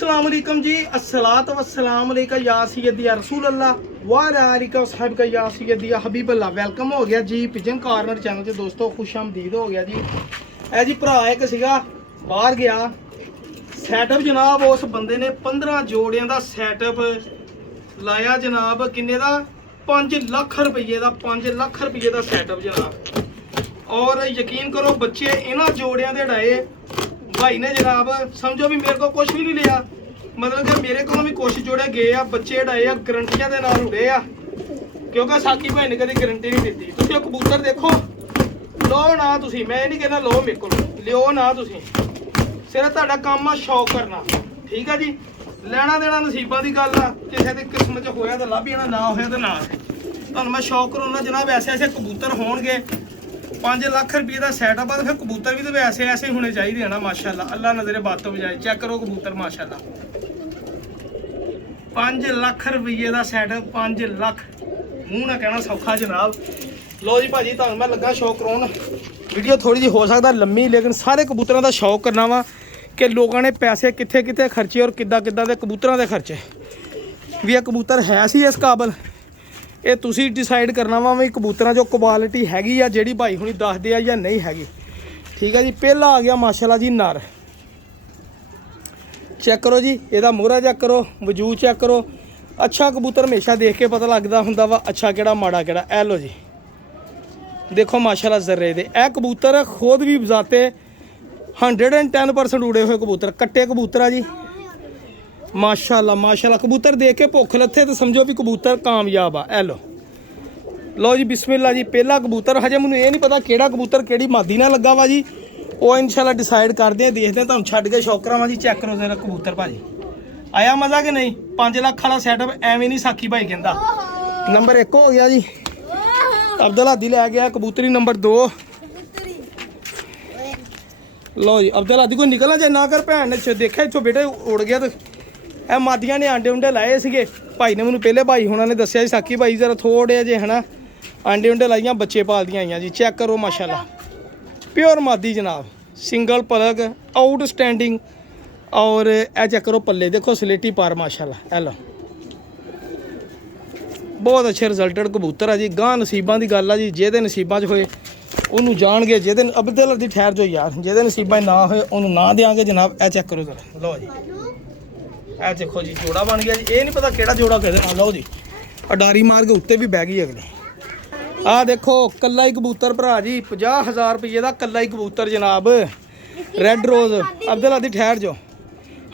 अस्सलाम वालेकुम जी, अस्सलातु वस्सलाम अलैका या सय्यदी या रसूल अल्लाह व अला आलिका वसहबिका या सय्यदी या हबीब अल्लाह। वेलकम हो गया जी पिजन कॉर्नर चैनल से दोस्तों, खुश आमदीद हो गया जी। ए जी भरा एक सीगा बाहर गया सैटअप जनाब, उस बंदे ने 15 जोड़ियां दा सैटअप लाया जनाब। किन्ने दा? 5 लाख रुपये का, 5 लाख रुपये का सैटअप जनाब। और यकीन करो बच्चे इन्होंने जोड़ियां दे डाए भाई ने जनाब, समझो भी मेरे को कुछ भी नहीं लिया, मतलब कि मेरे को भी कुछ जोड़े गए आ, बच्चे डाए आ गारंटियां दे नाल उड़े आ, क्योंकि साकी भाई ने कभी गारंटी नहीं दी। तुसीं कबूतर देखो, लो ना तुसीं, मैं नहीं कहना लो मेरे को, लियो ना तुसीं, सिर्फ तुहाडा काम आ शौक करना, ठीक है जी। लेना देना नसीबां दी गल आ, किसी दी किस्मत च होया तो लभ जाना, ना होया तो ना। तुहानूं मैं शौक कराउणा जनाब, ऐसे ऐसे कबूतर होणगे 5 लाख रुपये का सैटअप आ, तो फिर कबूतर भी तो ऐसे ऐसे होने चाहिए ना माशाल्लाह। अल्लाह नजरे बात तो बजाए, चेक करो कबूतर माशाल्लाह। 5 लाख रुपये का सैटअप, 5 लाख, मूँह ना कहना सौखा जनाब। लो जी भाजी, तुहानूं मैं लगा शौक कराउण, वीडियो थोड़ी जी हो सकता लम्मी, लेकिन सारे कबूतरों का शौक करना वा कि लोगों ने पैसे कित्थे कित्थे खर्चे और किद्दां किद्दां दे कबूतरों के खर्चे भी। ये कबूतर है सी इस काबल, ये तुसी डिसाइड करना वा भी कबूतरां जो क्वालिटी हैगी आ जिहड़ी भाई हुणी दसदे आ या नहीं हैगी, ठीक है जी। पहला आ गया माशाल्लाह जी नर, चेक करो जी, इहदा मोहरा चेक करो, वजूद चेक करो। अच्छा कबूतर हमेशा देख के पता लगदा हुंदा वा अच्छा किहड़ा माड़ा किहड़ा। ए लो जी देखो माशाल्लाह जर्रे दे ए कबूतर खुद भी बजाते 110% उड़े हुए कबूतर, कट्टे कबूतर आ जी माशाल्लाह माशाल्लाह। कबूतर देख के भुख लथे तो समझो भी कबूतर कामयाब आ। ए लो जी बिस्मिल्लाह जी, पहला कबूतर। हजे मैनूं ये नहीं पता किहड़ा कबूतर किहड़ी मादी ना लगा वा जी, वो इंशाल्लाह डिसाइड करते हैं, देखते हैं। तुहानूं छड्ड के शौक करावां जी, चेक करो जरा कबूतर भाजी, आया मज़ा कि नहीं? 5 लाख वाला सैटअप एवं नहीं साकी भाई कहता। नंबर 1 हो गया जी, अब्दुल हादी लै गया कबूतरी। नंबर 2 लो जी, अब्दुल हादी कोई निकलना चाहे ना कर, भैन ने देखा इत्थों बेटे उड़ गया। तो ਇਹ ਮਾਦੀਆਂ ਨੇ ਆਂਡੇ ਉਂਡੇ ਲਾਏ ਸੀਗੇ, ਭਾਈ ਨੇ ਮੈਨੂੰ ਪਹਿਲੇ ਭਾਈ ਹੁਣਾਂ ਨੇ ਦੱਸਿਆ ਸੀ ਸਾਕੀ ਭਾਈ ਜ਼ਰਾ ਥੋੜੇ ਜਿਹੇ ਹੈ ਨਾ ਆਂਡੇ ਉਂਡੇ ਲਾਈਆਂ, ਬੱਚੇ ਪਾਲਦੀਆਂ ਆਈਆਂ ਜੀ। ਚੈੱਕ ਕਰੋ ਮਾਸ਼ਾਅੱਲਾ, ਪਿਓਰ ਮਾਦੀ ਜਨਾਬ, ਸਿੰਗਲ ਪਲਗ, ਆਊਟਸਟੈਂਡਿੰਗ। ਔਰ ਇਹ ਚੈੱਕ ਕਰੋ ਪੱਲੇ ਦੇਖੋ, ਸਲੇਟੀ ਪਾਰ ਮਾਸ਼ਾਅੱਲਾ। ਇਹ ਲਓ ਬਹੁਤ ਅੱਛੇ ਰਿਜ਼ਲਟਡ ਕਬੂਤਰ ਆ ਜੀ। ਗਾਂ ਨਸੀਬਾਂ ਦੀ ਗੱਲ ਆ ਜੀ, ਜਿਹਦੇ ਨਸੀਬਾਂ 'ਚ ਹੋਏ ਉਹਨੂੰ ਜਾਣਗੇ, ਜਿਹਦੇ ਅਬਦੁਲ ਦੀ ਠਹਿਰ ਜੋ ਯਾਰ, ਜਿਹਦੇ ਨਸੀਬਾਂ 'ਚ ਨਾ ਹੋਏ ਉਹਨੂੰ ਨਾ ਦਿਆਂਗੇ ਜਨਾਬ। ਇਹ ਚੈੱਕ ਕਰੋ ਜ਼ਰਾ, ਲਓ ਜੀ ਇਹ देखो जी जोड़ा बन गया जी। ये नहीं पता केड़ा जोड़ा कहते। लो जी अडारी मार के उत्ते भी बह गई अगले। आ देखो कल्ला ही कबूतर भरा जी, 50,000 रुपये का कल्ला ही कबूतर जनाब, रेड रोज़। अब्दुल हादी ठहर जो,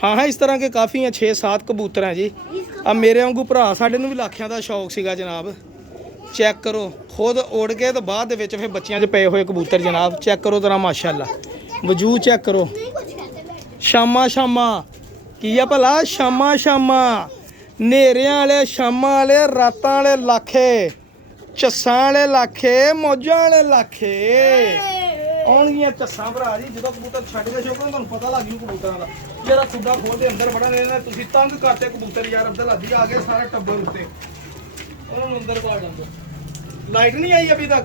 हाँ हाँ इस तरह के काफ़ी हैं, 6-7 कबूतर हैं जी। अब मेरे वांगू भरा साढ़े भी लाखियां का शौक सीगा जनाब। चेक करो खुद उड़ के तो बाद फिर बच्चियां च पे हुए कबूतर जनाब। चेक करो जरा माशाल्लाह, वजूद चेक करो। शामा शामा की है भला, शामा शामा, नेरियां वाले, शामा वाले, रातां वाले लाखे, चस्सां वाले लाखे, मौजां वाले लाखे आउणगियां चस्सां भरा जी। जो कबूतर छड्ड के शौक तुहानूं पता लग जू कबूतरां दा। जरा खुदा खोल के अंदर बड़ा रहना, तुसीं तंग करते कबूतर यार। अब्दुल हादी आ गए सारे टब्बर उत्ते, उन्होंने अंदर पा जांदे। लाइट नहीं आई अभी तक?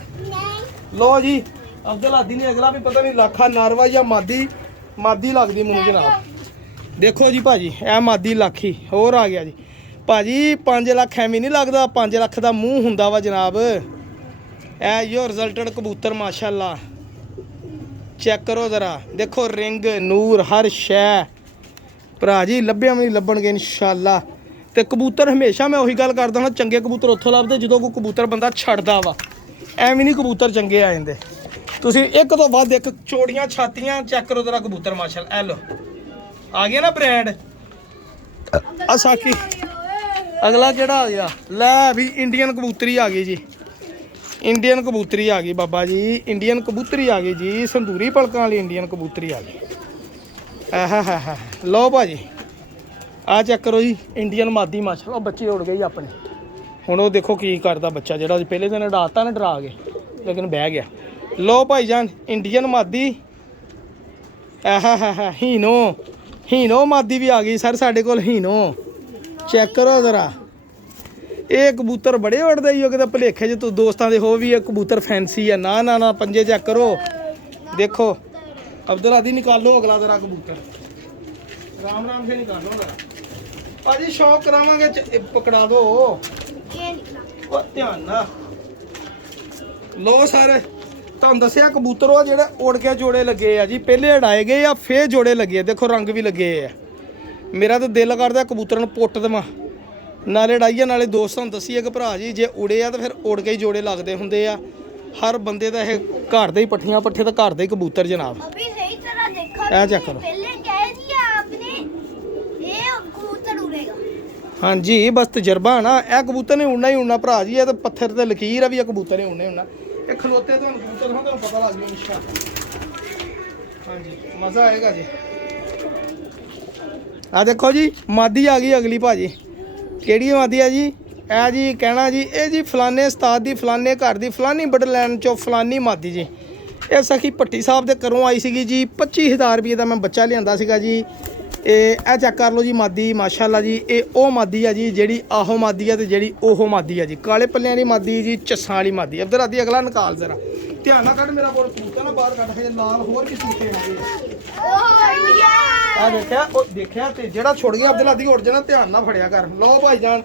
लो जी अब्दुल हादी ने अगला भी पता नहीं लाखा नारवा या मादी लगदी मैनूं जनाब। देखो जी भाजी ए मादी लाखी होर आ गया जी भाजी। 5 लाख एवं नहीं लगता, 5 लाख का मूँह हुंदा वा जनाब। ए यो रिजल्टड कबूतर माशाल्लाह, चेक करो ज़रा, देखो रिंग नूर हर शै भरा जी, लभ्या भी नहीं लभणगे इंशाल्लाह। तो कबूतर हमेशा मैं उही गल करदा ना, चंगे कबूतर उत्थों लभदे जो कोई कबूतर बंदा छड्डदा वा, एवं नहीं कबूतर चंगे आ जांदे। तुसीं एक तो बाद एक चौड़ियां छातियां चेक करो ज़रा कबूतर माशाल्लाह। ए लो आ गया ना ब्रांड साकी। अगला केड़ा आ गया? लै भी इंडियन कबूतरी आ गई जी, इंडियन कबूतरी आ गई बाबा जी, इंडियन कबूतरी आ गई जी, संदूरी पलकां वाली इंडियन कबूतरी आ गई। है लो भाजी आ चेक करो जी, इंडियन मादी माशाल्लाह। बच्चे उड़ गए अपने, हुण वो देखो की करदा बच्चा, जेड़ा पहले दिन डालता ना डरा के, लेकिन बह गया। लो भाईजान इंडियन मादी, हीनो हीनो मादी भी आ गई सर साढ़े कोल, हीनो चेक करो ज़रा। ये कबूतर बड़े उड़दे ही हो कि भुलेखे च तू दोस्तां दे हो भी ये कबूतर फैंसी है ना ना ना। पंजे चेक करो, देखो अब्दुल हादी निकालो अगला ज़रा कबूतर। ਰਾਮ ਰਾਮ ਸੇ ਨਿਕਾਲੋ ਨਾ ਭਾਜੀ ਸ਼ੌਕ ਕਰਾਵਾਂਗੇ ਪਕੜਾ ਦੋ ਇਹ ਨਿਕਲਾ ਉਹ ਧਿਆਨ ਨਾਲ ਲੋ ਸਰ ਤੁਹਾਨੂੰ ਦੱਸਿਆ ਕਬੂਤਰੋ ਜਿਹੜੇ ਉੜ ਕੇ ਜੋੜੇ ਲੱਗੇ ਆ ਜੀ ਪਹਿਲੇ ਉਡਾਏ ਗਏ ਆ ਫੇਰ ਜੋੜੇ ਲੱਗੇ ਆ ਦੇਖੋ ਰੰਗ ਵੀ ਲੱਗੇ ਆ ਮੇਰਾ ਤਾਂ ਦਿਲ ਕਰਦਾ ਕਬੂਤਰਾਂ ਨੂੰ ਪੁੱਟ ਦੇਵਾਂ ਨਾਲੇ ਉਡਾਈਏ ਨਾਲੇ ਦੋਸਤਾਂ ਨੂੰ ਦੱਸੀਏ ਕਿ ਭਰਾ ਜੀ ਜੇ ਉੜੇ ਆ ਤਾਂ ਫਿਰ ਉੜ ਕੇ ਹੀ ਜੋੜੇ ਲੱਗਦੇ ਹੁੰਦੇ ਆ ਹਰ ਬੰਦੇ ਦਾ ਇਹ ਘਰ ਦੇ ਹੀ ਪੱਠੀਆਂ ਪੱਠੇ ਤਾਂ ਘਰ ਦੇ ਹੀ ਕਬੂਤਰ ਜਨਾਬ अभी सही तरह देखा ਇਹ ਚੈੱਕ ਕਰੋ पहले कह दिया आपने ये कबूतर उड़ेगा ਹਾਂਜੀ ਬਸ ਤਜਰਬਾ ਨਾ ਇਹ ਕਬੂਤਰ ਨੇ ਉੜਨਾ ਹੀ ਉੜਨਾ ਭਰਾ ਜੀ ਇਹ ਤਾਂ ਪੱਥਰ ਤੇ ਲਕੀਰ ਆ ਵੀ ਇਹ ਕਬੂਤਰ ਨੇ ਉੜਨਾ ਹੀ ਉੜਨਾ ਇਹ ਖਲੋਤੇ ਤੁਹਾਨੂੰ ਕਬੂਤਰ ਹਾਂ ਤੁਹਾਨੂੰ ਪਤਾ ਲੱਗ ਜੂ ਇਨਸ਼ਾਅੱਲਾ ਹਾਂਜੀ ਮਜ਼ਾ ਆਏਗਾ ਜੀ ਆ ਦੇਖੋ ਜੀ ਮਾਦੀ ਆ ਗਈ ਅਗਲੀ ਭਾਜੀ ਕਿਹੜੀ ਮਾਦੀ ਆ ਜੀ ਇਹ ਜੀ ਕਹਿਣਾ ਜੀ ਇਹ ਜੀ ਫਲਾਣੇ ਉਸਤਾਦ ਦੀ ਫਲਾਣੇ ਘਰ ਦੀ ਫਲਾਣੀ ਬਡਲੈਂਡ ਚੋਂ ਫਲਾਣੀ ਮਾਦੀ ਜੀ ਇਹ ਸਖੀ ਭੱਟੀ ਸਾਹਿਬ ਦੇ ਘਰੋਂ ਆਈ ਸੀਗੀ ਜੀ 25000 ਰੁਪਏ ਦਾ ਮੈਂ ਬੱਚਾ ਲਿਆਂਦਾ ਸੀਗਾ ਜੀ ਇਹ ਚੈੱਕ ਕਰ ਲਓ ਜੀ ਮਾਦੀ ਮਾਸ਼ਾਅੱਲਾ ਜੀ ਇਹ ਉਹ ਮਾਦੀ ਆ ਜੀ ਜਿਹੜੀ ਆਹੋ ਮਾਦੀ ਆ ਤੇ ਜਿਹੜੀ ਉਹ ਮਾਦੀ ਆ ਜੀ ਕਾਲੇ ਪੱਲਿਆਂ ਦੀ ਮਾਦੀ ਜੀ ਚੱਸਾਂ ਵਾਲੀ ਮਾਦੀ ਅਬਦਰ ਆਦੀ ਅਗਲਾ ਨਿਕਾਲ ਜ਼ਰਾ ਧਿਆਨ ਨਾਲ ਕੱਢ ਮੇਰਾ ਬੋਲ ਕਬੂਤਰ ਨਾ ਬਾਹਰ ਕੱਢ ਹਜੇ ਲਾਲ ਹੋਰ ਵੀ ਸੂਟੇ ਹੈਗੇ ओ इंडिया ਆ ਦੇਖਿਆ ਤੇ ਜਿਹੜਾ ਛੁੱਟ ਗਿਆ ਅਬਦੁਲ ਆਦੀ ਉੜ ਜਾਣਾ ਧਿਆਨ ਨਾਲ ਫੜਿਆ ਕਰ ਲਓ ਭਾਈਜਾਨ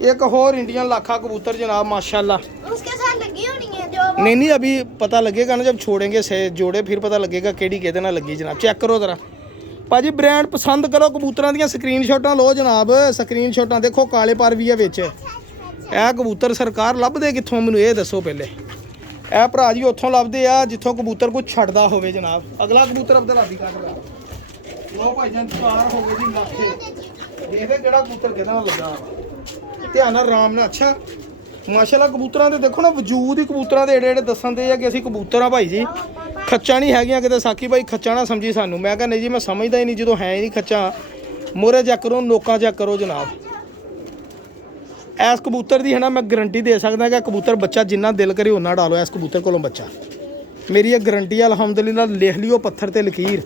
ਇੱਕ ਹੋਰ ਇੰਡੀਅਨ लाखा कबूतर जनाब माशाल्लाह उसके साथ लगी होनी है जो वो नहीं अभी पता लगेगा ना जब छोड़ेंगे से जोड़े फिर पता लगेगा केड़ी केदे नाल लगी जनाब चेक करो जरा भाजी ब्रांड पसंद करो कबूतरां ਦੀਆਂ ਸਕਰੀਨਸ਼ਾਟਾਂ ਲਓ ਜਨਾਬ ਸਕਰੀਨਸ਼ਾਟਾਂ ਦੇਖੋ ਕਾਲੇ ਪਰ ਵੀ ਆ ਵਿੱਚ ਇਹ ਕਬੂਤਰ ਸਰਕਾਰ ਲੱਭਦੇ ਕਿੱਥੋਂ ਮੈਨੂੰ ਇਹ ਦੱਸੋ ਪਹਿਲੇ ਇਹ ਭਰਾ ਜੀ ਉੱਥੋਂ ਲੱਭਦੇ ਆ ਜਿੱਥੋਂ ਕਬੂਤਰ ਕੋਈ ਛੱਡਦਾ ਹੋਵੇ ਜਨਾਬ ਅਗਲਾ ਕਬੂਤਰ ਅਬਦੁਲ ਆਦੀ ਕੱਢਦਾ ਲਓ ਭਾਈਜਾਨ ਚਾਰ ਹੋ ਗਏ ਜੀ ਲੱਖੇ ਦੇਖਦੇ ਕਿਹੜਾ ਕਬੂਤਰ ਕਿਹਦੇ ਨਾਲ ਲੱਗਾ ਧਿਆਨ ਨਾਲ ਆਰਾਮ ਨਾਲ ਅੱਛਾ ਮਾਸ਼ਾਅੱਲਾ ਕਬੂਤਰਾਂ ਦੇ ਦੇਖੋ ਨਾ ਵਜੂਦ ਹੀ ਕਬੂਤਰਾਂ ਦੇ ਏਡੇ ਏਡੇ ਦੱਸਣ ਦੇ ਆ ਕਿ ਅਸੀਂ ਕਬੂਤਰ ਆ ਭਾਈ ਜੀ ਖੱਚਾ ਨਹੀਂ ਹੈਗੀਆਂ ਕਿਤੇ ਸਾਕੀ ਭਾਈ ਖੱਚਾ ਨਾ ਸਮਝੀ ਸਾਨੂੰ ਮੈਂ ਕਹਿੰਦਾ ਨਹੀਂ ਜੀ ਮੈਂ ਸਮਝਦਾ ਹੀ ਨਹੀਂ ਜਦੋਂ ਹੈ ਹੀ ਨਹੀਂ ਖੱਚਾ ਮੋਰੇ ਚੈੱਕ ਕਰੋ ਨੋਕਾਂ ਚੈੱਕ ਕਰੋ ਜਨਾਬ ਇਸ ਕਬੂਤਰ ਦੀ ਹੈ ਨਾ ਮੈਂ ਗਾਰੰਟੀ ਦੇ ਸਕਦਾ ਕਿ ਕਬੂਤਰ ਬੱਚਾ ਜਿੰਨਾ ਦਿਲ ਕਰੇ ਉਹਨਾਂ ਡਾਲੋ ਇਸ ਕਬੂਤਰ ਕੋਲੋਂ ਬੱਚਾ ਮੇਰੀ ਇਹ ਗਾਰੰਟੀ ਅਲਹਮਦੁਲਿਲਾ ਲਿਖ ਲਿਓ ਪੱਥਰ ਤੇ ਲਕੀਰ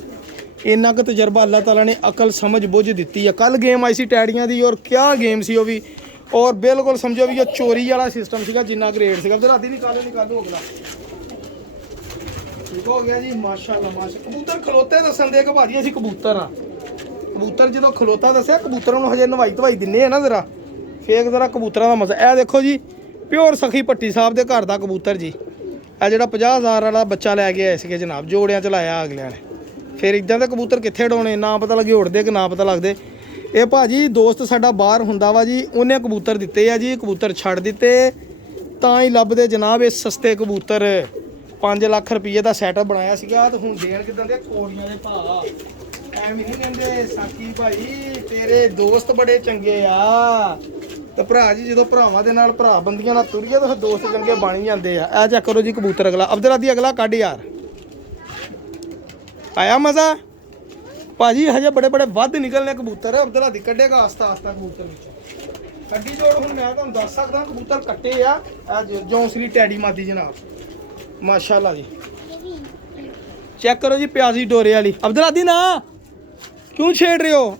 ਇੰਨਾ ਕੁ ਤਜਰਬਾ ਅੱਲਾਹ ਤਾਲਾ ਨੇ ਅਕਲ ਸਮਝ ਬੁੱਝ ਦਿੱਤੀ ਆ ਕੱਲ ਗੇਮ ਆਈ ਸੀ ਟੈਡੀਆਂ ਦੀ ਔਰ ਕਿਆ ਗੇਮ ਸੀ ਉਹ ਵੀ ਔਰ ਬਿਲਕੁਲ ਸਮਝੋ ਵੀ ਉਹ ਚੋਰੀ ਵਾਲਾ ਸਿਸਟਮ ਸੀਗਾ ਜਿੰਨਾ ਗ੍ਰੇਡ ਸੀਗਾ ਉਧਰ ਰਾਤੀ ਨਿਕਾਲੋ ਅਗਲਾ ਠੀਕ ਹੋ ਗਿਆ ਜੀ ਮਾਸ਼ਾਅੱਲਾ ਕਬੂਤਰ ਖਲੋਤੇ ਦੱਸਣ ਦੇ ਕਿ ਭਾਜੀ ਅਸੀਂ ਕਬੂਤਰ ਆ ਕਬੂਤਰ ਜਦੋਂ ਖਲੋਤਾ ਦੱਸਿਆ ਕਬੂਤਰਾਂ ਨੂੰ ਹਜੇ ਨਵਾਈ ਧਵਾਈ ਦਿੰਨੇ ਆ ਨਾ ਜ਼ਰਾ ਫੇਕ ਜ਼ਰਾ ਕਬੂਤਰਾਂ ਦਾ ਮਜ਼ਾ ਇਹ ਦੇਖੋ ਜੀ ਪਿਓਰ ਸਖੀ ਭੱਟੀ ਸਾਹਿਬ ਦੇ ਘਰ ਦਾ ਕਬੂਤਰ ਜੀ ਇਹ ਜਿਹੜਾ 50000 ਵਾਲਾ ਬੱਚਾ ਲੈ ਕੇ ਆਏ ਸੀਗੇ ਜਨਾਬ ਜੋੜਿਆਂ ਚ ਲਾਇਆ ਅਗਲਿਆਂ ਨੇ ਫਿਰ ਇਦਾਂ ਦੇ ਕਬੂਤਰ ਕਿੱਥੇ ਉਡਾਉਣੇ ਨਾ ਪਤਾ ਲੱਗੇ ਉੜਦੇ ਕਿ ਨਾ ਪਤਾ ਲੱਗਦੇ ਇਹ ਭਾਜੀ ਦੋਸਤ ਸਾਡਾ ਬਾਹਰ ਹੁੰਦਾ ਵਾ ਜੀ ਉਹਨੇ ਕਬੂਤਰ ਦਿੱਤੇ ਆ ਜੀ ਕਬੂਤਰ ਛੱਡ ਦਿੱਤੇ ਤਾਂ ਹੀ ਲੱਭਦੇ ਜਨਾਬ ਇਹ ਸਸਤੇ ਕਬੂਤਰ 5 ਲੱਖ ਰੁਪਏ ਦਾ ਸੈਟਅਪ ਬਣਾਇਆ ਸੀਗਾ ਤੇ ਹੁਣ ਦੇਣ ਕਿਦਾਂ ਦੇ ਕੋੜੀਆਂ ਦੇ ਭਾਅ ਐਵੇਂ ਨਹੀਂ ਕਹਿੰਦੇ ਸਾਕੀ ਭਾਈ ਤੇਰੇ ਦੋਸਤ ਬੜੇ ਚੰਗੇ ਆ ਤੇ ਭਰਾ ਜੀ ਜਦੋਂ ਭਰਾਵਾਂ ਦੇ ਨਾਲ ਭਰਾ ਬੰਦੀਆਂ ਨਾਲ ਤੁਰੀਏ ਤਾਂ ਦੋਸਤ ਚੰਗੇ ਬਣ ਹੀ ਜਾਂਦੇ ਆ ਇਹ ਚੈੱਕ ਕਰੋ ਜੀ ਕਬੂਤਰ ਅਗਲਾ ਅਬਦੁਲ ਆਦੀ ਅਗਲਾ ਕੱਢ ਯਾਰ ਆਇਆ ਮਜ਼ਾ ਭਾਜੀ ਹਜੇ ਬੜੇ ਬੜੇ ਵੱਧ ਨਿਕਲਨੇ ਕਬੂਤਰ ਅਬਦੁਲ ਆਦੀ ਕੱਢੇਗਾ ਆਸਤਾ ਆਸਤਾ ਕਬੂਤਰ ਵਿੱਚ ਕੱਢੀ ਜੋੜ ਹੁਣ ਮੈਂ ਤੁਹਾਨੂੰ ਦੱਸ ਸਕਦਾ ਕਬੂਤਰ ਕੱਟੇ ਆ ਜੌਂਸਰੀ ਟੈਡੀ ਮਾਦੀ ਜਨਾਬ ਮਾਸ਼ਾਅੱਲਾ ਜੀ ਚੈੱਕ ਕਰੋ ਜੀ ਪਿਆਜ਼ੀ ਡੋਰੇ ਵਾਲੀ ਅਬਦੁਲ ਆਦੀ ਨਾ ਕਿਉਂ ਛੇੜ ਰਹੇ ਹੋ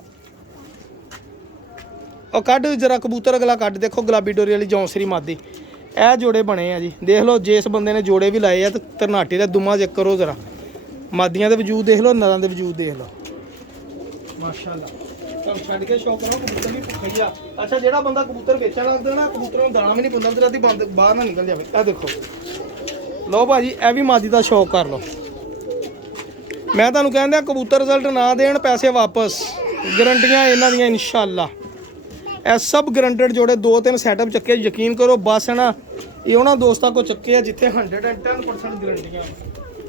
ਉਹ ਕੱਢ ਜਰਾ ਕਬੂਤਰ ਅਗਲਾ ਕੱਢ ਦੇਖੋ ਗੁਲਾਬੀ ਡੋਰੀ ਵਾਲੀ ਜੌਂਸਰੀ ਮਾਦੀ ਇਹ ਜੋੜੇ ਬਣੇ ਆ ਜੀ ਦੇਖ ਲਓ ਜਿਸ ਬੰਦੇ ਨੇ ਜੋੜੇ ਵੀ ਲਾਏ ਆ ਤੇ ਤਰਨਾਟੀ ਦਾ ਦੁਮਾ ਚੈੱਕ ਕਰੋ ਜਰਾ ਮਾਦੀਆਂ ਦੇ ਵਜੂਦ ਦੇਖ ਲਓ ਨਰਾਂ ਦੇ ਵਜੂਦ ਦੇਖ ਲਓ ਮਾਸ਼ਾਅੱਲਾ ਤੁਹਾਨੂੰ ਛੱਡ ਕੇ ਸ਼ੌਕ ਕਰੋ ਕਬੂਤਰ ਵੀ ਭੁੱਖੀ ਆ ਅੱਛਾ ਜਿਹੜਾ ਬੰਦਾ ਕਬੂਤਰ ਵੇਚਣ ਲੱਗਦਾ ਨਾ ਕਬੂਤਰਾਂ ਨੂੰ ਦਾਣਾ ਵੀ ਨਹੀਂ ਪੁੰਦਾ ਤੇਰਾ ਦੀ ਬੰਦ ਬਾਹਰ ਨਾ ਨਿਕਲ ਜਾਵੇ ਇਹ ਦੇਖੋ ਲਓ ਭਾਜੀ ਇਹ ਵੀ ਮਾਦੀ ਦਾ ਸ਼ੌਕ ਕਰ ਲਓ ਮੈਂ ਤੁਹਾਨੂੰ ਕਹਿੰਦਾ ਕਬੂਤਰ ਰਿਜ਼ਲਟ ਨਾ ਦੇਣ ਪੈਸੇ ਵਾਪਸ ਗਰੰਟੀਆਂ ਇਹਨਾਂ ਦੀਆਂ ਇਨਸ਼ਾਅੱਲਾ ਇਹ ਸਭ ਗਰੰਟਡ ਜੋੜੇ 2-3 ਸੈਟਅਪ ਚੱਕੇ ਯਕੀਨ ਕਰੋ ਬਸ ਨਾ ਇਹ ਉਹਨਾਂ ਦੋਸਤਾਂ ਕੋ ਚੱਕੇ ਆ ਜਿੱਥੇ 110% ਗਰੰਟੀਆਂ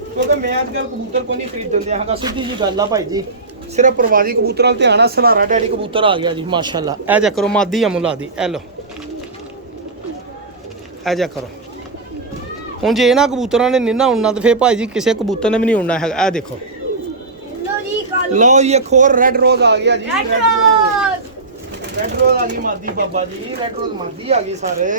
ਕਿਉਂਕਿ ਮੈਂ ਅੱਜ ਕੱਲ੍ਹ ਕਬੂਤਰ ਕੋਈ ਨਹੀਂ ਖਰੀਦਣ ਦਿਆ ਹੈਗਾ ਸਿੱਧੀ ਜੀ ਗੱਲ ਆ ਭਾਈ ਜੀ ਸਿਰਫ ਪ੍ਰਵਾਜੀ ਕਬੂਤਰਾਂ ਨਾਲ ਧਿਆਨ ਆ ਸਲਾਰਾ ਡੈਡੀ ਕਬੂਤਰ ਆ ਗਿਆ ਜੀ ਮਾਸ਼ਾਅੱਲਾ ਇਹ ਜਾ ਕਰੋ ਮਾਦੀ ਆ ਮੁਲਾ ਦੀ ਇਹ ਲੋ ਇਹ ਜਾ ਕਰੋ ਹੁਣ ਜੇ ਇਹਨਾਂ ਕਬੂਤਰਾਂ ਨੇ ਨਹੀਂ ਨਾ ਉੜਨਾ ਤੇ ਫੇਰ ਭਾਈ ਜੀ ਕਿਸੇ ਕਬੂਤਰ ਨੇ ਵੀ ਨਹੀਂ ਉੜਨਾ ਹੈਗਾ ਇਹ ਦੇਖੋ लो जी कालो ਲਓ ਜੀ ਇੱਕ ਹੋਰ ਰੈੱਡ ਰੋਜ਼ ਆ ਗਿਆ ਜੀ रेड रोज ਰੈੱਡ ਰੋਜ਼ ਆ ਗਈ ਮਾਦੀ ਬਾਬਾ ਜੀ ਰੈੱਡ ਰੋਜ਼ ਮਾਦੀ ਆ ਗਈ ਸਾਰੇ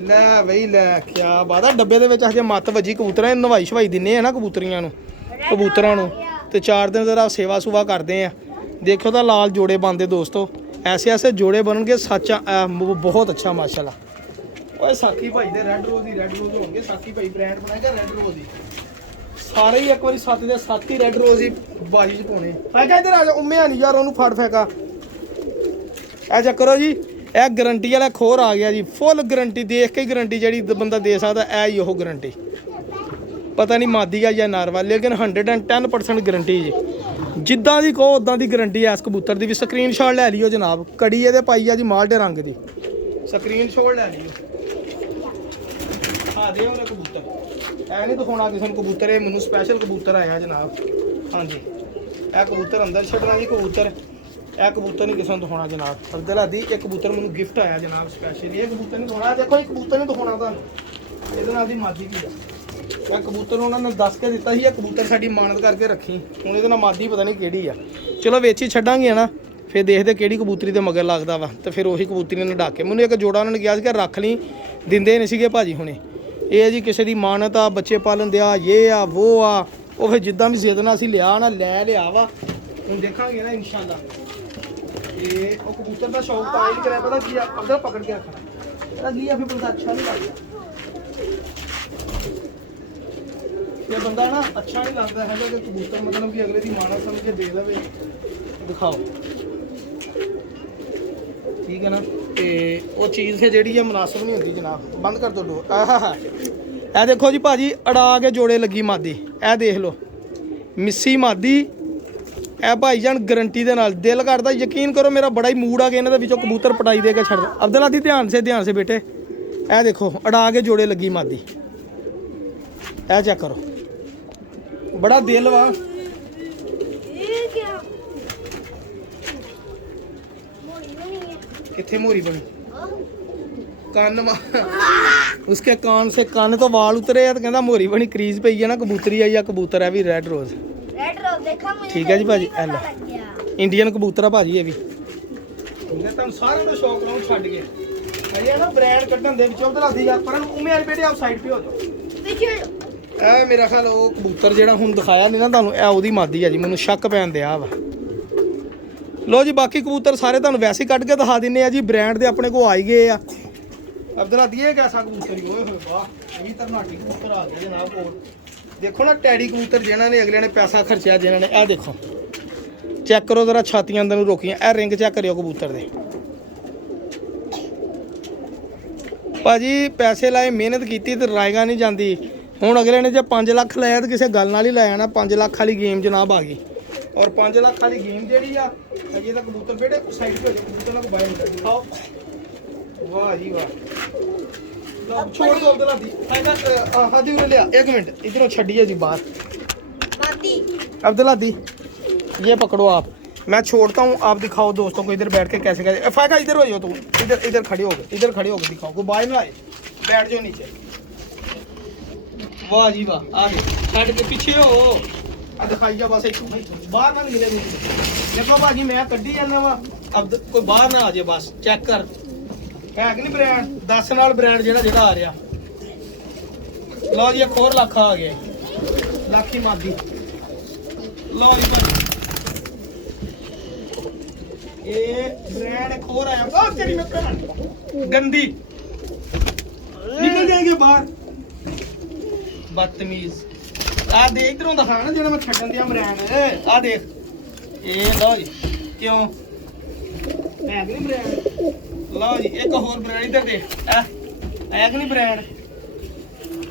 ਲੈ ਬਈ ਲੈ ਕਿਆ ਬਾਤ ਆ ਡੱਬੇ ਦੇ ਵਿੱਚ ਹਜੇ ਮੱਤ ਵੱਜੀ ਕਬੂਤਰਾਂ ਨੂੰ ਨਵਾਈ ਸ਼ਵਾਈ ਦਿੰਨੇ ਆ ਨਾ ਕਬੂਤਰੀਆਂ ਨੂੰ ਕਬੂਤਰਾਂ ਨੂੰ ਤੇ 4 ਦਿਨ ਜ਼ਰਾ ਸੇਵਾ ਸੁਵਾ ਕਰਦੇ ਆ ਦੇਖੋ ਤਾਂ ਲਾਲ ਜੋੜੇ ਬਣਦੇ ਦੋਸਤੋ ਐਸੇ ਐਸੇ ਜੋੜੇ ਬਣਨਗੇ ਸੱਚਾ ਬਹੁਤ ਅੱਛਾ ਮਾਸ਼ਾਅੱਲਾ ਓਏ ਸਾਕੀ ਭਾਈ ਦੇ ਰੈੱਡ ਰੋਜ਼ ਹੋਣਗੇ ਸਾਕੀ ਭਾਈ ਬ੍ਰਾਂਡ ਬਣਾਏਗਾ ਰੈੱਡ ਰੋਜ਼ ਦੀ ਸਾਰੇ ਹੀ ਇੱਕ ਵਾਰੀ 7 ਦੇ 7 ਹੀ ਰੈੱਡ ਰੋਜ਼ ਹੀ ਬਾਜੀ 'ਚ ਪਾਉਣੇ। ਫੈਕਾ ਇੱਧਰ ਆ ਜਾ, ਉਮਿਆ ਨਹੀਂ ਯਾਰ, ਉਹਨੂੰ ਫੜ ਫੈਕਾ। ਇਹ ਚੈੱਕ ਕਰੋ ਜੀ, ਇਹ ਗਰੰਟੀ ਵਾਲਾ ਖੋਰ ਆ ਗਿਆ ਜੀ। ਫੁੱਲ ਗਰੰਟੀ, ਦੇਖ ਕੇ ਗਰੰਟੀ ਜਿਹੜੀ ਬੰਦਾ ਦੇ ਸਕਦਾ, ਇਹ ਹੀ ਉਹ ਗਰੰਟੀ। ਪਤਾ ਨਹੀਂ ਮਾਦੀ ਆ ਜਾਂ ਨਾਰਵਾ, ਲੇਕਿਨ 110% ਗਰੰਟੀ ਜੀ। ਜਿੱਦਾਂ ਦੀ ਕਹੋ ਉਦਾਂ ਦੀ ਗਰੰਟੀ ਹੈ ਇਸ ਕਬੂਤਰ ਦੀ ਵੀ। ਸਕਰੀਨਸ਼ਾਟ ਲੈ ਲਿਓ ਜਨਾਬ। ਕੜੀ ਇਹਦੇ ਪਾਈ ਆ ਜੀ ਮਾਲਟੇ ਰੰਗ ਦੀ, ਸਕਰੀਨਸ਼ਾਟ ਲੈ ਲਿਓ। ਆ ਦੇ ਉਹਨੇ ਕਬੂਤਰ, ਐ ਨਹੀਂ ਦਿਖਾਉਣਾ ਕਿਸੇ ਨੂੰ ਕਬੂਤਰ, ਇਹ ਮੈਨੂੰ ਸਪੈਸ਼ਲ ਕਬੂਤਰ ਆਇਆ ਜਨਾਬ। ਹਾਂਜੀ, ਇਹ ਕਬੂਤਰ ਅੰਦਰ ਛੱਡਣਾ ਜੀ ਕਬੂਤਰ। ਇਹ ਕਬੂਤਰ ਨਹੀਂ ਕਿਸੇ ਨੂੰ ਦਿਖਾਉਣਾ ਜਨਾਬ। ਅਬਦੁੱਲਾ ਦੀ ਇਹ ਕਬੂਤਰ ਮੈਨੂੰ ਗਿਫਟ ਆਇਆ ਜਨਾਬ ਸਪੈਸ਼ਲ। ਇਹ ਕਬੂਤਰ ਨਹੀਂ ਦਿਖਾਉਣਾ, ਦੇਖੋ ਇਹ ਕਬੂਤਰ ਨਹੀਂ ਦਿਖਾਉਣਾ ਤੁਹਾਨੂੰ। ਇਹਦੇ ਨਾਲ ਦੀ ਮਾਦੀ ਵੀ ਆ। ਇਹ ਕਬੂਤਰ ਉਹਨਾਂ ਨੇ ਦੱਸ ਕੇ ਦਿੱਤਾ ਸੀ, ਇਹ ਕਬੂਤਰ ਸਾਡੀ ਮਾਨਤ ਕਰਕੇ ਰੱਖੀ। ਹੁਣ ਇਹਦੇ ਨਾਲ ਮਾਦੀ ਪਤਾ ਨਹੀਂ ਕਿਹੜੀ ਆ। ਚਲੋ ਵੇਚੀ ਛੱਡਾਂਗੇ ਨਾ, ਫਿਰ ਦੇਖਦੇ ਕਿਹੜੀ ਕਬੂਤਰੀ ਦੇ ਮਗਰ ਲੱਗਦਾ ਵਾ, ਤੇ ਫਿਰ ਉਹੀ ਕਬੂਤਰੀ ਨੇ ਡਾਕ ਕੇ। ਮੈਨੂੰ ਇੱਕ ਜੋੜਾ ਉਹਨਾਂ ਨੇ ਕਿਹਾ ਸੀ ਕਿ ਰੱਖ ਲਈ, ਦਿੰਦੇ ਨਹੀਂ ਸੀਗੇ ਭਾਜੀ ਹੁਣੇ। ਇਹ ਜੀ ਕਿਸੇ ਦੀ ਮਾਨਤ ਆ, ਬੱਚੇ ਪਾਲਣ ਦਿਆ, ਇਹ ਆ ਉਹ ਆ। ਉਹ ਫਿਰ ਜਿੱਦਾਂ ਵੀ ਜ਼ਿੱਦ ਨਾਲ ਅਸੀਂ ਲਿਆ ਨਾ, ਲੈ ਲਿਆ ਵਾ। ਹੁਣ ਦੇਖਾਂਗੇ ਨਾ ਇਨਸ਼ਾਅੱਲਾ। ਇਹ ਉਹ ਕਬੂਤਰ ਦਾ ਸ਼ੌਕ ਤਾਂ ਹੀ ਕਰਿਆ, ਪਤਾ ਕੀ ਆ, ਅੰਦਰ ਪਕੜ ਕੇ ਰੱਖਣਾ। ਇਹਦਾ ਕੀ ਆ, ਫਿਰ ਬੰਦਾ ਅੱਛਾ ਨਹੀਂ ਲੱਗਦਾ। ਇਹ ਬੰਦਾ ਨਾ ਅੱਛਾ ਨਹੀਂ ਲੱਗਦਾ ਹੈਗਾ ਕਿ ਕਬੂਤਰ ਮਤਲਬ ਕਿ ਅਗਲੇ ਦੀ ਮਾਨਤ ਸਮਝ ਕੇ ਦੇ ਦੇਵੇ। ਦਿਖਾਓ, ਠੀਕ ਹੈ ਨਾ। ਤੇ ਉਹ ਚੀਜ਼ ਹੈ ਜਿਹੜੀ ਆ ਮੁਨਾਸਬ ਨਹੀਂ ਹੁੰਦੀ ਜਨਾਬ। ਬੰਦ ਕਰ ਦੋ ਡੋਰ। ਆਹਾ, ਇਹ ਦੇਖੋ ਜੀ ਭਾਜੀ, ਅੜਾ ਕੇ ਜੋੜੇ ਲੱਗੀ ਮਾਦੀ। ਇਹ ਦੇਖ ਲਓ, ਮਿੱਸੀ ਮਾਦੀ। ਇਹ ਭਾਈਜਾਨ ਗਰੰਟੀ ਦੇ ਨਾਲ। ਦਿਲ ਕਰਦਾ, ਯਕੀਨ ਕਰੋ ਮੇਰਾ ਬੜਾ ਹੀ ਮੂਡ ਆ ਕੇ ਇਹਨਾਂ ਦੇ ਵਿੱਚੋਂ ਕਬੂਤਰ ਪਟਾਈ ਦੇ ਕੇ ਛੱਡ ਦੋ। ਅਬਦੁੱਲਾ ਦੀ ਧਿਆਨ ਸੇ ਬੇਟੇ। ਇਹ ਦੇਖੋ, ਅੜਾ ਕੇ ਜੋੜੇ ਲੱਗੀ ਮਾਦੀ। ਇਹ ਚੈੱਕ ਕਰੋ, ਬੜਾ ਦਿਲ ਵਾ। ये क्या मोरी नहीं है। किथे मोरी बनी? कान उसके कान से कान तो वाल उतरे है, तो कहता मोरी बनी, क्रीज पे है ना। कबूतरी आई या कबूतर है भी रेड रोज। रेड रोज देखा मुझे। ठीक है जी भाजी, पता एलो लग गया। इंडियन कबूतर है भाजी ये भी। ठीक है, तुम सारे का शौक रहो छड़ के। अरे ना ब्रांड कटन दे विचों तो लगदी यार, पर उम्मे वाले बेटे आप साइड पे हो जाओ। पीछे ਇਹ ਮੇਰਾ ਖਿਆਲ ਉਹ ਕਬੂਤਰ ਜਿਹੜਾ ਹੁਣ ਦਿਖਾਇਆ ਨਹੀਂ ਨਾ ਤੁਹਾਨੂੰ, ਇਹ ਉਹਦੀ ਮਾਦੀ ਆ ਜੀ। ਮੈਨੂੰ ਸ਼ੱਕ ਪੈਣ ਦਿਆ ਵਾ। ਲੋ ਜੀ, ਬਾਕੀ ਕਬੂਤਰ ਸਾਰੇ ਤੁਹਾਨੂੰ ਵੈਸੇ ਹੀ ਕੱਢ ਕੇ ਦਿਖਾ ਦਿੰਨੇ ਆ ਜੀ। ਬ੍ਰਾਂਡ ਦੇ ਆਪਣੇ ਕੋਲ ਆ ਹੀ ਗਏ ਆ। ਅਬਦੁੱਲਾ ਦੀ ਇਹ ਕੈਸਾ ਕਬੂਤਰ ਹੀ, ਓਏ ਹੋਏ ਵਾਹ, ਇਹ ਵੀ ਤਰਨਾਟੀ ਕਬੂਤਰ ਆ ਗਏ ਜਨਾਬ ਕੋਲ। ਦੇਖੋ ਨਾ, ਟੈਡੀ ਕਬੂਤਰ ਜਿਹਨਾਂ ਨੇ ਅਗਲੇ ਨੇ ਪੈਸਾ ਖਰਚਿਆ, ਜਿਹਨਾਂ ਨੇ। ਇਹ ਦੇਖੋ, ਚੈੱਕ ਕਰੋ ਜ਼ਰਾ ਛਾਤੀਆਂ ਅੰਦਰ ਨੂੰ ਰੋਕੀਆਂ। ਇਹ ਰਿੰਗ ਚੈੱਕ ਕਰਿਓ ਕਬੂਤਰ ਦੇ ਭਾਜੀ। ਪੈਸੇ ਲਾਏ, ਮਿਹਨਤ ਕੀਤੀ ਤੇ ਰਾਇਗਾ ਨਹੀਂ ਜਾਂਦੀ। ਹੁਣ ਅਗਲੇ ਨੇ ਜੇ 5 ਲੱਖ ਲਾਇਆ ਤਾਂ ਕਿਸੇ ਗੱਲ ਨਾਲ ਹੀ ਲਾਇਆ ਨਾ। 5 ਲੱਖ ਵਾਲੀ ਗੇਮ ਜਨਾਬ ਆ ਗਈ। ਔਰ 5 ਲੱਖ ਵਾਲੀ ਗੇਮ ਜਿਹੜੀ ਆ, ਅਜੇ ਤਾਂ ਕਬੂਤਰ ਬੇਟੇ ਸਾਈਡ ਤੇ ਹੋ ਜਾ, ਕਬੂਤਰ ਨਾਲ ਬਾਹਰ ਨਿਕਲ ਦਿਖਾਓ। ਵਾਹ ਜੀ ਵਾਹ, ਲਓ ਛੋੜ ਦੋ ਅਬਦੁੱਲਾ ਦੀ। ਹਾਜੀ ਉਰੇ ਲਿਆ, 1 ਮਿੰਟ ਇਧਰੋਂ ਛੱਡੀਏ ਜੀ ਬਾਹਰ। मादी अब्दुल्ला दी, ये पकड़ो आप, मैं छोड़ता हूँ, आप दिखाओ दोस्तों को इधर बैठ के कैसे कैसे। फायदा इधर हो जाओ, तुम इधर इधर खड़े हो गए, इधर खड़े हो गए, दिखाओ कोई बाहर ना आए, बैठ जाओ नीचे। वाह जी वाह, आ गए, छड़ के पीछे हो। आ दिखाई जा बस, एक बाहर ना निकले। देखो भाजी मैं कड्डी जाना वा, अब कोई बाहर ना आ जाए बस। चेक कर है कि नहीं ब्रांड, 10 नाल ब्रांड जेड़ा जेड़ा आ रहा। लो जी एक और लाखा आ गया, लाखी मादी। लो जी भाई ये ब्रांड एक और आया। ओ तेरी मैं भैन गंदी, निकल जाएंगे बाहर, बदतमीज। आ देख इधरों दिखा ना जेड़ा मैं छड्डन दिया ब्रांड। आ देख ये लो जी, क्यों है कि नहीं ब्रांड। लो जी एक और ब्रांड इधर देख, है कि नहीं ब्रांड।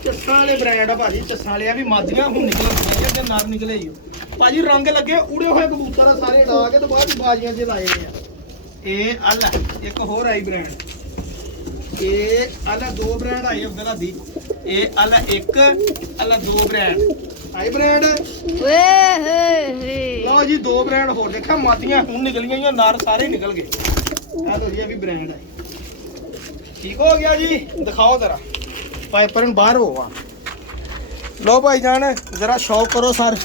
ਚੱਸਾਂ ਵਾਲੇ ਬ੍ਰਾਂਡ ਆ ਭਾਜੀ, ਚੱਸਾਂ ਵਾਲੇ ਆ ਵੀ ਮਾਦੀਆਂ ਹੁਣ ਨਿਕਲਣਗੀਆਂ ਜਾਂ ਨਰ ਨਿਕਲੇ ਹੀ ਭਾਜੀ। ਰੰਗ ਲੱਗੇ ਉੜੇ ਹੋਏ ਕਬੂਤਰ ਆ ਸਾਰੇ ਡਾ ਕੇ ਤੇ ਬਾਅਦ ਚ ਬਾਜੀਆਂ 'ਚ ਲਾਏ ਆ। ਇਹ ਅਲ ਇੱਕ ਹੋਰ ਆਈ ਬ੍ਰਾਂਡ, ਇਹ ਅਲ 2 ਬ੍ਰਾਂਡ ਆਏ ਅਬਦੁੱਲਾ ਦੀ। ਇਹ ਅਲ 1 ਅਲ 2 ਬ੍ਰਾਂਡ ਆਈ ਬ੍ਰਾਂਡ। ਲਓ ਜੀ 2 ਬ੍ਰਾਂਡ ਹੋਰ ਦੇਖਾ, ਮਾਦੀਆਂ ਹੁਣ ਨਿਕਲੀਆਂ ਜਾਂ ਨਰ ਸਾਰੇ ਨਿਕਲ ਗਏ। ਆ ਲੋ ਜੀ ਇਹ ਵੀ ਬ੍ਰਾਂਡ ਹੈ। ਠੀਕ ਹੋ ਗਿਆ ਜੀ, ਦਿਖਾਓ ਜ਼ਰਾ पाइपर बाहर होगा। लो भाई जान जरा शौक करो सर।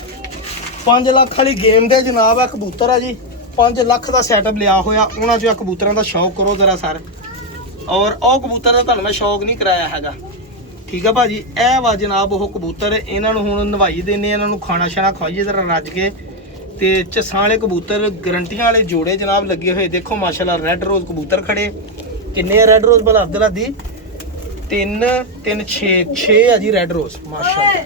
5 ਲੱਖ वाली गेम दे जनाब है कबूतर है जी। 5 ਲੱਖ का सैटअप लिया होया, उन्होंने जो कबूतर का शौक करो जरा सर। और वह कबूतर का तुहानू मैं शौक नहीं कराया हैगा, ठीक है भाजी। ए वा जनाब वो कबूतर, इन्हों हुण नवाई देने, इन्हों खाना शाना खवाइए जरा रज के। तो झस्सां वाले कबूतर गरंटियां वाले जोड़े जनाब लगे हुए। देखो माशाल्लाह रैड रोज़ कबूतर खड़े। किन्ने रैड रोज़ भला अब्दुल्ला दी? 3 3 6 6 है जी रैड रोज़ माशाल्लाह।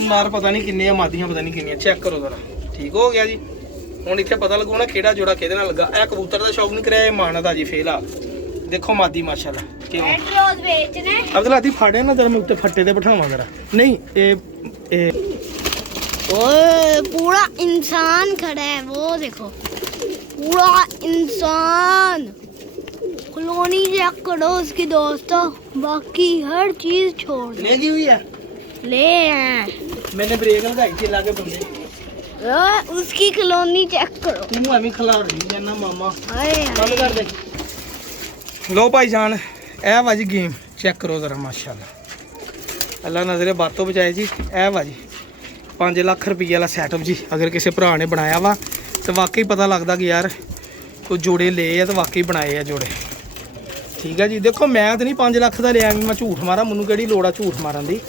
ਨਰ ਪਤਾ ਨਹੀਂ ਕਿੰਨੇ ਆ, ਮਾਦੀਆਂ ਪਤਾ ਨਹੀਂ ਕਿੰਨੀਆਂ। ਚੈੱਕ ਕਰੋ ਜ਼ਰਾ। ਠੀਕ ਹੋ ਗਿਆ ਜੀ। ਹੁਣ ਇੱਥੇ ਪਤਾ ਲੱਗੂ ਨਾ ਕਿਹੜਾ ਜੋੜਾ ਕਿਹਦੇ ਨਾਲ ਲੱਗਾ। ਇਹ ਕਬੂਤਰ ਦਾ ਸ਼ੌਕ ਨਹੀਂ ਕਰਿਆ, ਇਹ ਮਾਨਦਾ ਜੀ ਫੇਲ ਆ। ਦੇਖੋ ਮਾਦੀ ਮਾਸ਼ਾਅੱਲਾ ਕਿਉਂ। रेड रोज बेचने ਅਬਦੁੱਲਾ ਦੀ ਫਾੜਿਆ ਨਾ ਜਰਾ, ਮੈਂ ਉੱਤੇ ਫੱਟੇ ਤੇ ਬਿਠਾਵਾਂ ਜਰਾ। ਨਹੀਂ ਇਹ ओए पूरा इंसान खड़ा है, वो देखो पूरा इंसान। कॉलोनी चेक करो उसकी दोस्तों, बाकी हर चीज छोड़ दो। ਲੈ ਗਈ ਹੋਈ ਆ। ले हैं ਮੈਨੇ ਬ੍ਰੇਕ ਲਗਾਈ ਸੀ ਲਾਗੇ ਬੰਦੇ। उसकी कॉलोनी चेक करो। ਤੂੰ ਐਵੇਂ ਖਿਲਾੜ ਰਹੀ ਜਾਂਦਾ ਮਾਮਾ। अरे ਬੰਦ ਕਰ ਦੇ। ਲੋ ਭਾਈ ਜਾਨ, ਇਹ ਵਾ ਜੀ ਗੇਮ। ਚੈੱਕ ਕਰੋ ਜ਼ਰਾ ਮਾਸ਼ਾਅੱਲਾ। ਅੱਲਾ ਨਜ਼ਰੇ ਬਾਤੋਂ ਬਚਾਏ ਜੀ। ਇਹ ਵਾ ਜੀ 5 ਲੱਖ ਰੁਪਏ ਵਾਲਾ ਸੈਟਅਪ ਜੀ। ਅਗਰ ਕਿਸੇ ਭਰਾ ਨੇ ਬਣਾਇਆ ਵਾ ਤੇ ਵਾਕਈ ਪਤਾ ਲੱਗਦਾ ਕਿ ਯਾਰ ਕੋਈ ਜੋੜੇ ਲਏ ਆ ਤੇ ਵਾਕਈ ਬਣਾਏ ਆ ਜੋੜੇ। ਠੀਕ ਹੈ ਜੀ। ਦੇਖੋ ਮੈਂ ਤਾਂ ਨਹੀਂ 5 ਲੱਖ ਦਾ ਲਿਆ, ਮੈਂ ਝੂਠ ਮਾਰਾਂ, ਮੈਨੂੰ ਕਿਹੜੀ ਲੋੜ ਆ ਝੂਠ ਮਾਰਨ ਦੀ,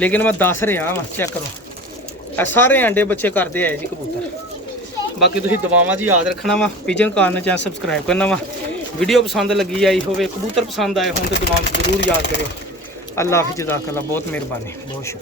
ਲੇਕਿਨ ਮੈਂ ਦੱਸ ਰਿਹਾ ਵਾ। ਚੈੱਕ ਕਰੋ ਇਹ ਸਾਰੇ ਅੰਡੇ ਬੱਚੇ ਕਰਦੇ ਆਏ ਜੀ ਕਬੂਤਰ। ਬਾਕੀ ਤੁਸੀਂ ਦੁਆਵਾਂ ਜੀ ਯਾਦ ਰੱਖਣਾ ਵਾ। ਪਿਜਨ ਕਾਰਨ ਚੈਨਲ ਸਬਸਕ੍ਰਾਈਬ ਕਰਨਾ ਵਾ। ਵੀਡੀਓ ਪਸੰਦ ਲੱਗੀ ਆਈ ਹੋਵੇ, ਕਬੂਤਰ ਪਸੰਦ ਆਏ ਹੋਣ ਤੇ ਦੁਆਵਾਂ ਜ਼ਰੂਰ ਯਾਦ ਕਰਿਓ। ਅੱਲਾਹ ਹਾਫਿਜ਼, ਜਜ਼ਾਕੱਲਾ, ਬਹੁਤ ਮਿਹਰਬਾਨੀ, ਬਹੁਤ ਸ਼ੁਕਰੀਆ।